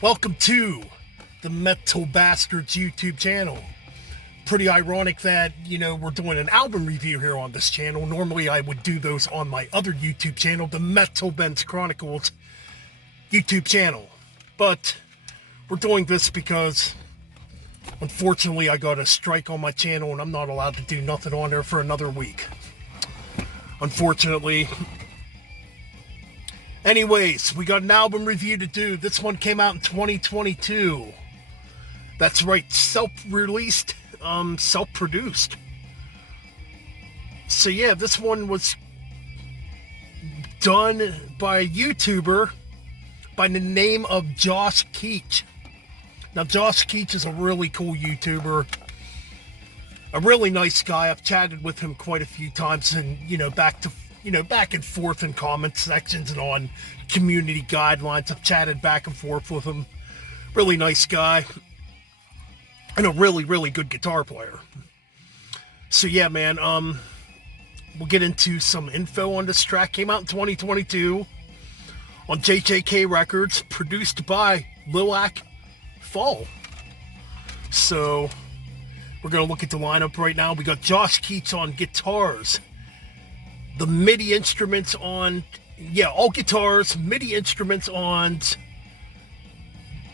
Welcome to the Metal Bastards YouTube channel. Pretty ironic that, we're doing an album review here on this channel. Normally I would do those on my other YouTube channel, the Metalbens Chronicles YouTube channel. But we're doing this because, unfortunately, I got a strike on my channel and I'm not allowed to do nothing on there for another week. Unfortunately. Anyways, we got an album review to do. This one came out in 2022. That's right, self-released, self-produced. So yeah, this one was done by a YouTuber by the name of Josh Keech. Now, Josh Keech is a really cool YouTuber. A really nice guy. I've chatted with him quite a few times, and back and forth in comment sections and on community guidelines. I've chatted back and forth with him. Really nice guy. And a really, really good guitar player. So yeah, man, we'll get into some info on this track. Came out in 2022 on JJK Records, produced by Lilac Fall. So we're going to look at the lineup right now. We got Josh Keech on guitars. The MIDI instruments on, all guitars, MIDI instruments on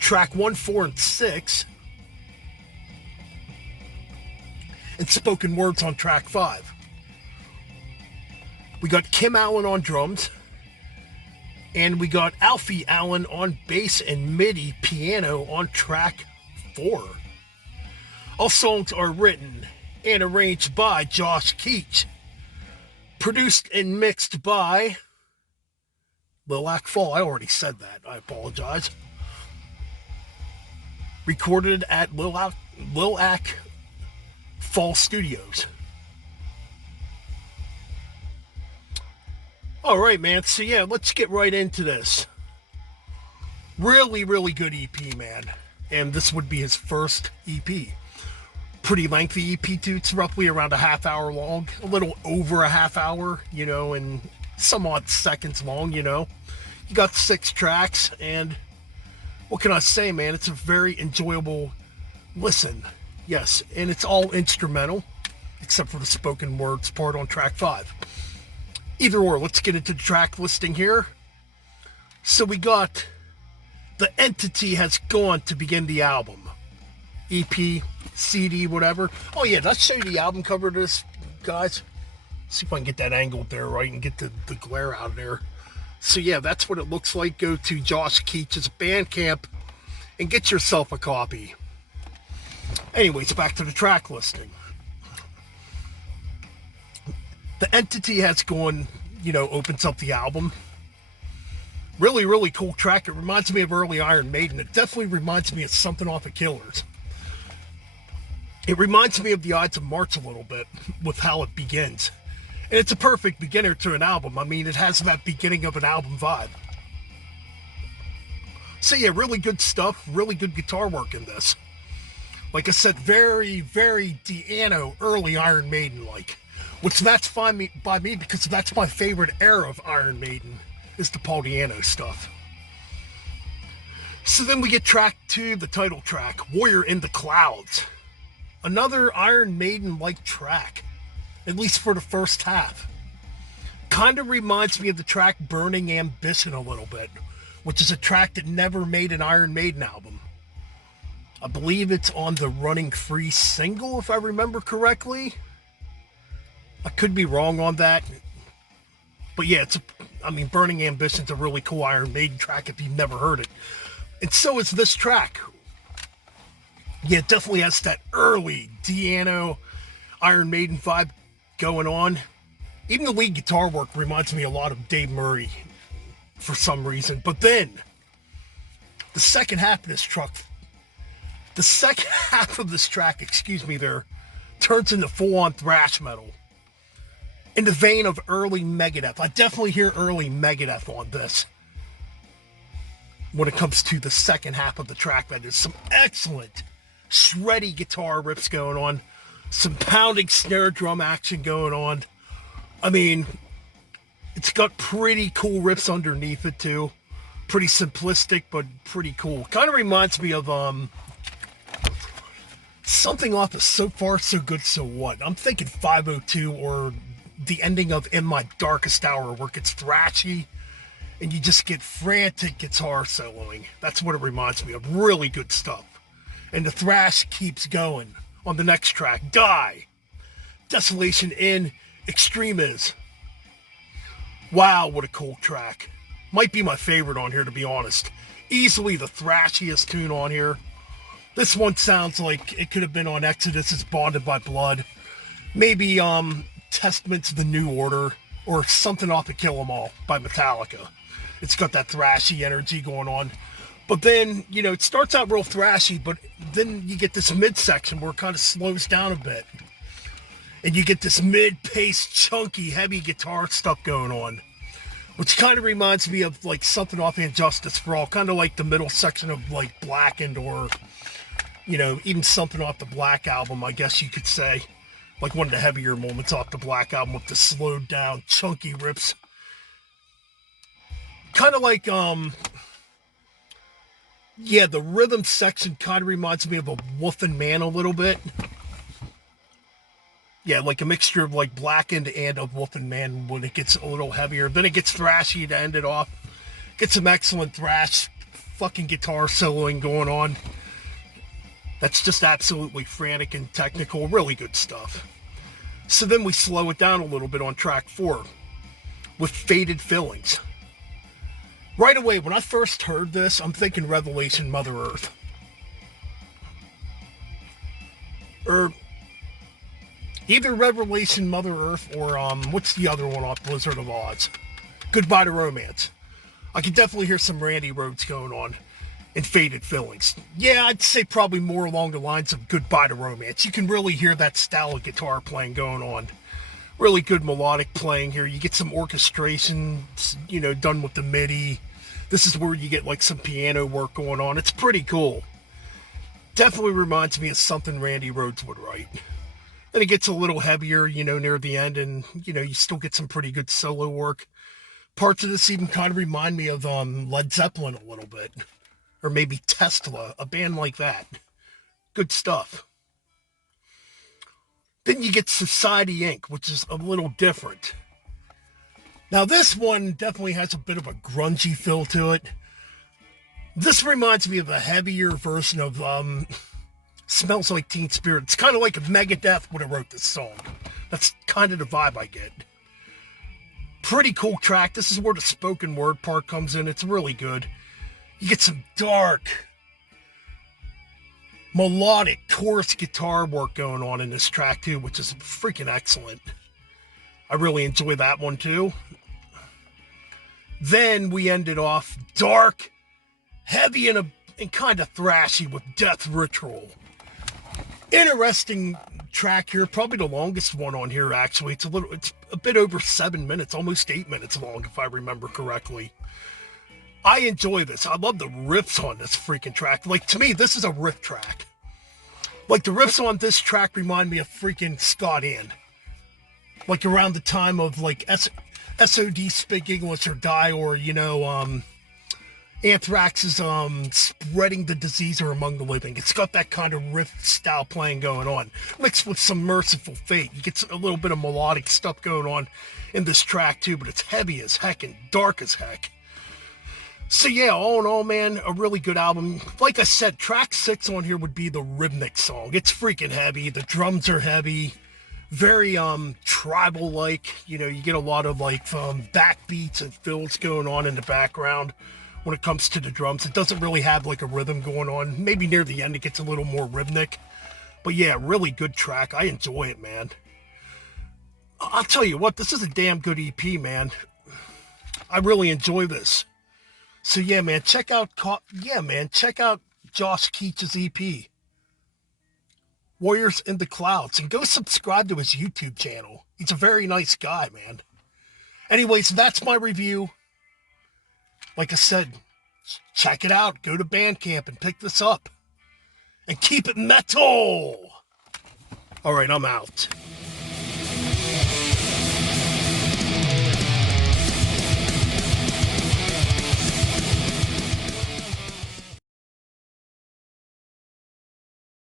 track 1, 4, and 6. And spoken words on track 5. We got Kim Allen on drums. And we got Alfie Allen on bass and MIDI piano on track 4. All songs are written and arranged by Josh Keech. Produced and mixed by Lilac Fall. I already said that. I apologize. Recorded at Lilac Fall Studios. Alright, man. So yeah, let's get right into this. Really, really good EP, man. And this would be his first EP. Pretty lengthy EP too. It's roughly around a half hour long, a little over a half hour, and some odd seconds long. You got 6 tracks, and what can I say, man? It's a very enjoyable listen. Yes, and it's all instrumental except for the spoken words part on track 5. Either or, let's get into the track listing here. So we got The Entity Has Gone to begin the album. EP, CD, whatever. Oh yeah, let's show you the album cover of this, guys. See if I can get that angled there right and get the glare out of there. So yeah, that's what it looks like. Go to Josh Keech's Bandcamp and get yourself a copy. Anyways, back to the track listing. The Entity Has Gone, opens up the album. Really, really cool track. It reminds me of early Iron Maiden. It definitely reminds me of something off of Killers. It reminds me of the Ides of March a little bit with how it begins. And it's a perfect beginner to an album. I mean, it has that beginning of an album vibe. So yeah, really good stuff. Really good guitar work in this. Like I said, very, very Di'Anno, early Iron Maiden-like. Which that's fine by me because that's my favorite era of Iron Maiden, is the Paul Di'Anno stuff. So then we get track 2, the title track, Warrior in the Clouds. Another Iron Maiden-like track, at least for the first half. Kind of reminds me of the track Burning Ambition a little bit, which is a track that never made an Iron Maiden album. I believe it's on the Running Free single, if I remember correctly. I could be wrong on that. But yeah, Burning Ambition's a really cool Iron Maiden track if you've never heard it. And so is this track. Yeah, it definitely has that early Di'Anno Iron Maiden vibe going on. Even the lead guitar work reminds me a lot of Dave Murray for some reason. But then, the second half of this track, turns into full-on thrash metal. In the vein of early Megadeth. I definitely hear early Megadeth on this. When it comes to the second half of the track, that is some excellent shreddy guitar riffs going on, some pounding snare drum action going on. I mean, it's got pretty cool riffs underneath it too. Pretty simplistic, but pretty cool. Kind of reminds me of something off of So Far, So Good, So What. I'm thinking 502 or the ending of In My Darkest Hour, where it gets thrashy and you just get frantic guitar soloing. That's what it reminds me of. Really good stuff. And the thrash keeps going on the next track. Die. Desolation in Extremis. Wow, what a cool track. Might be my favorite on here, to be honest. Easily the thrashiest tune on here. This one sounds like it could have been on Exodus's Bonded by Blood. Maybe Testament to the New Order, or something off of Kill 'Em All by Metallica. It's got that thrashy energy going on. But then, you know, it starts out real thrashy, but then you get this midsection where it kind of slows down a bit. And you get this mid-paced, chunky, heavy guitar stuff going on. Which kind of reminds me of, like, something off Injustice for All. Kind of like the middle section of, like, Blackened, or, you know, even something off the Black Album, I guess you could say. Like one of the heavier moments off the Black Album with the slowed down, chunky rips. Kind of like, yeah, the rhythm section kind of reminds me of a Wolfen Man a little bit. Yeah, like a mixture of like Blackened and of Wolfen Man when it gets a little heavier. Then it gets thrashy to end it off. Get some excellent thrash fucking guitar soloing going on. That's just absolutely frantic and technical. Really good stuff. So then we slow it down a little bit on track 4 with Faded Feelings. Right away, when I first heard this, I'm thinking Revelation Mother Earth. Or either Revelation Mother Earth or, what's the other one off Blizzard of Oz? Goodbye to Romance. I can definitely hear some Randy Rhoads going on in Faded Feelings. Yeah, I'd say probably more along the lines of Goodbye to Romance. You can really hear that style of guitar playing going on. Really good melodic playing here. You get some orchestration, you know, done with the MIDI. This is where you get like some piano work going on. It's pretty cool. Definitely reminds me of something Randy Rhoads would write. And it gets a little heavier, you know, near the end, and, you know, you still get some pretty good solo work. Parts of this even kind of remind me of Led Zeppelin a little bit. Or maybe Tesla, a band like that. Good stuff. Then you get Society Inc., which is a little different. Now this one definitely has a bit of a grungy feel to it. This reminds me of a heavier version of Smells Like Teen Spirit. It's kind of like if Megadeth would have wrote this song. That's kind of the vibe I get. Pretty cool track. This is where the spoken word part comes in. It's really good. You get some dark, melodic chorus guitar work going on in this track too, which is freaking excellent. I really enjoy that one too. Then we ended off dark, heavy, and kind of thrashy with Death Ritual. Interesting track here, probably the longest one on here actually. It's a bit over 7 minutes, almost 8 minutes long if I remember correctly. I enjoy this. I love the riffs on this freaking track. Like, to me, this is a riff track. Like, the riffs on this track remind me of freaking Scott Ian. Like, around the time of, like, SOD, Speak English or Die, or, you know, Anthrax's Spreading the Disease or Among the Living. It's got that kind of riff style playing going on. Mixed with some Merciful Fate. You get a little bit of melodic stuff going on in this track, too, but it's heavy as heck and dark as heck. So yeah, all in all, man, a really good album. Like I said, track 6 on here would be the Rhythmic song. It's freaking heavy. The drums are heavy. Very tribal-like. You know, you get a lot of like backbeats and fills going on in the background when it comes to the drums. It doesn't really have like a rhythm going on. Maybe near the end it gets a little more rhythmic. But yeah, really good track. I enjoy it, man. I'll tell you what, this is a damn good EP, man. I really enjoy this. So yeah, man, check out Josh Keech's EP, Warriors in the Clouds, and go subscribe to his YouTube channel. He's a very nice guy, man. Anyways, that's my review. Like I said, check it out. Go to Bandcamp and pick this up. And keep it metal! Alright, I'm out.